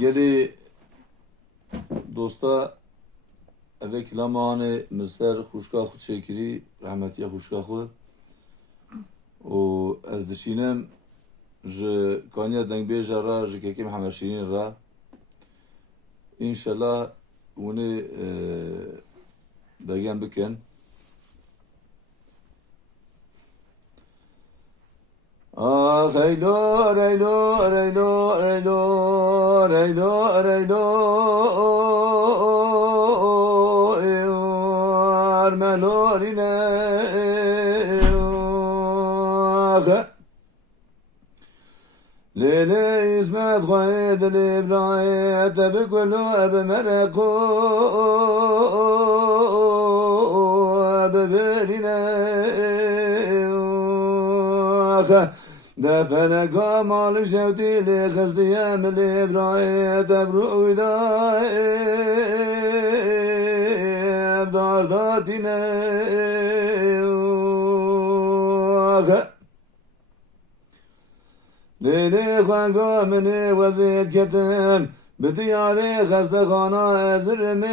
گلی دوستا اوه کلامانه مصر خوشگاه خود شکری رحمتی خوشگاه خود و از دشینم جه کانیا دنگ بیجا را جه که محمد شیرین را انشالله اونه بگم بکن آخ ایلور ایلور ایلور ایلور ایلور ایلور ملورینه لیلی اسمت خواهد لیبرایت بکلو بمرقو ببرینه دفن کامال شوتی لخستیم لیبرایت برویدای دارداتینه لیلی خوانگا منی وزید کتم به دیاری خستخانه ازرمی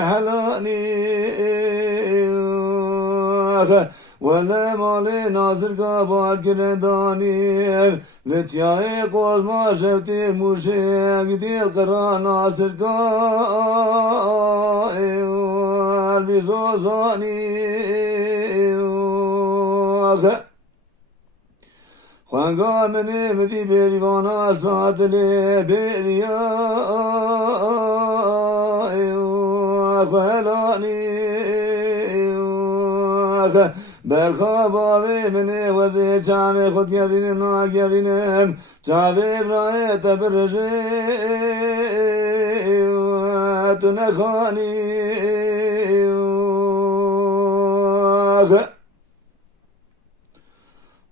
حلانی ولی مالی ناصر کا بار گردانی لطیای قوزما شفتی موشک دیل قرآن ناصر کا بیزوزانی خوانگا منی مدی بیریوانا ساتلی بیریا خوالانی برخواب آوی منی وزی چاوی خود گرینم ناگرینم چاوی برای تبرشی تو نخانی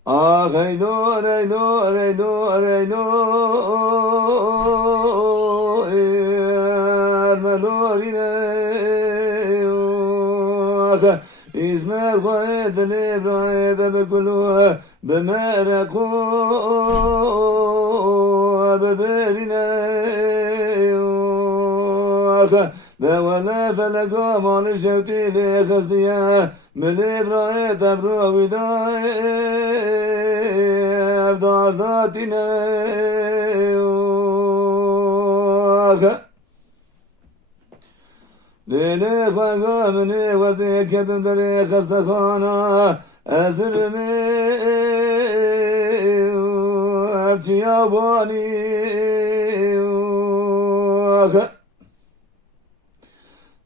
آخ ایلور ایلور ایلور ایلور ملورینه اسمت خواهد لیبرایت بکلو بمرقو ببرینه دوله فلکا مال شوتی لخستیه ملیبرایت برویدای دارداتینه لیلی خوانگا منی وزید کتم داری خستخانه ازرمی ارچیابانی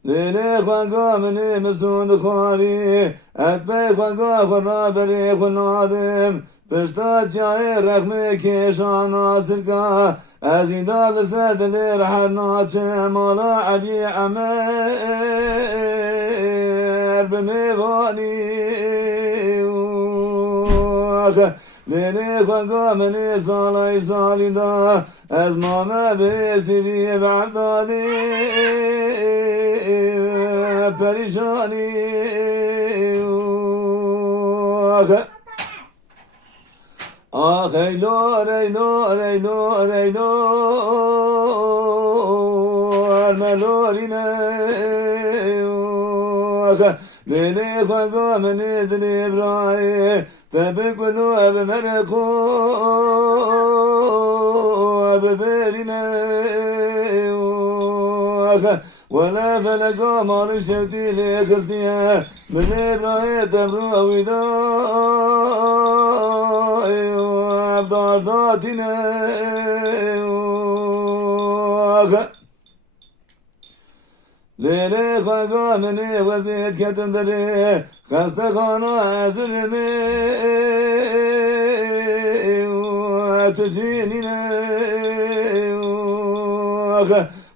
لیلی خوانگا منی مسون خواری اتبای خوانگا خورا بری خونادم پشتا چای رقمی کشان ناصر کا از این دال سدلی رحل ناچه مولا علی عمر بمیوانی لیلی خوانگا منی سالای سالی دا از مامه بسیبی بعبدالی پریشانی آخ ایلور ایلور ایلور ایلور ملورینه لیلی خوانگا منی دلی برای تبکلو بمرقو ببرینه ولا فلکا مال شوتی لخستیه منی برای تبرویدای دارداتینه لیلی خوانگا منی وزید کتم داری خستخانه ازرمی تجینینه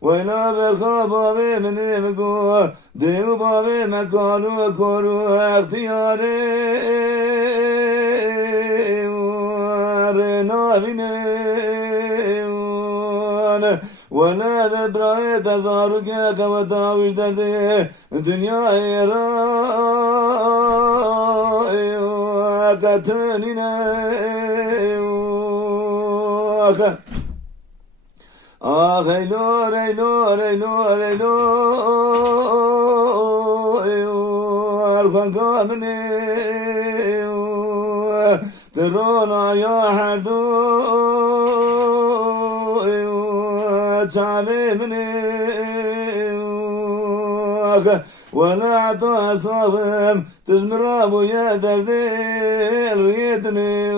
ویلا برخواب آوی منی مگو دیو باوی مکانو کرو اختیاری نابینه ولا ذبرای تزارو که قوتاوش درده دنیای را قتلینه Ah eylor eylor eylor eylor Fangamini Derona ya herdu Çalimini ولا تصاوم تزمر ابو يا دردي ريتني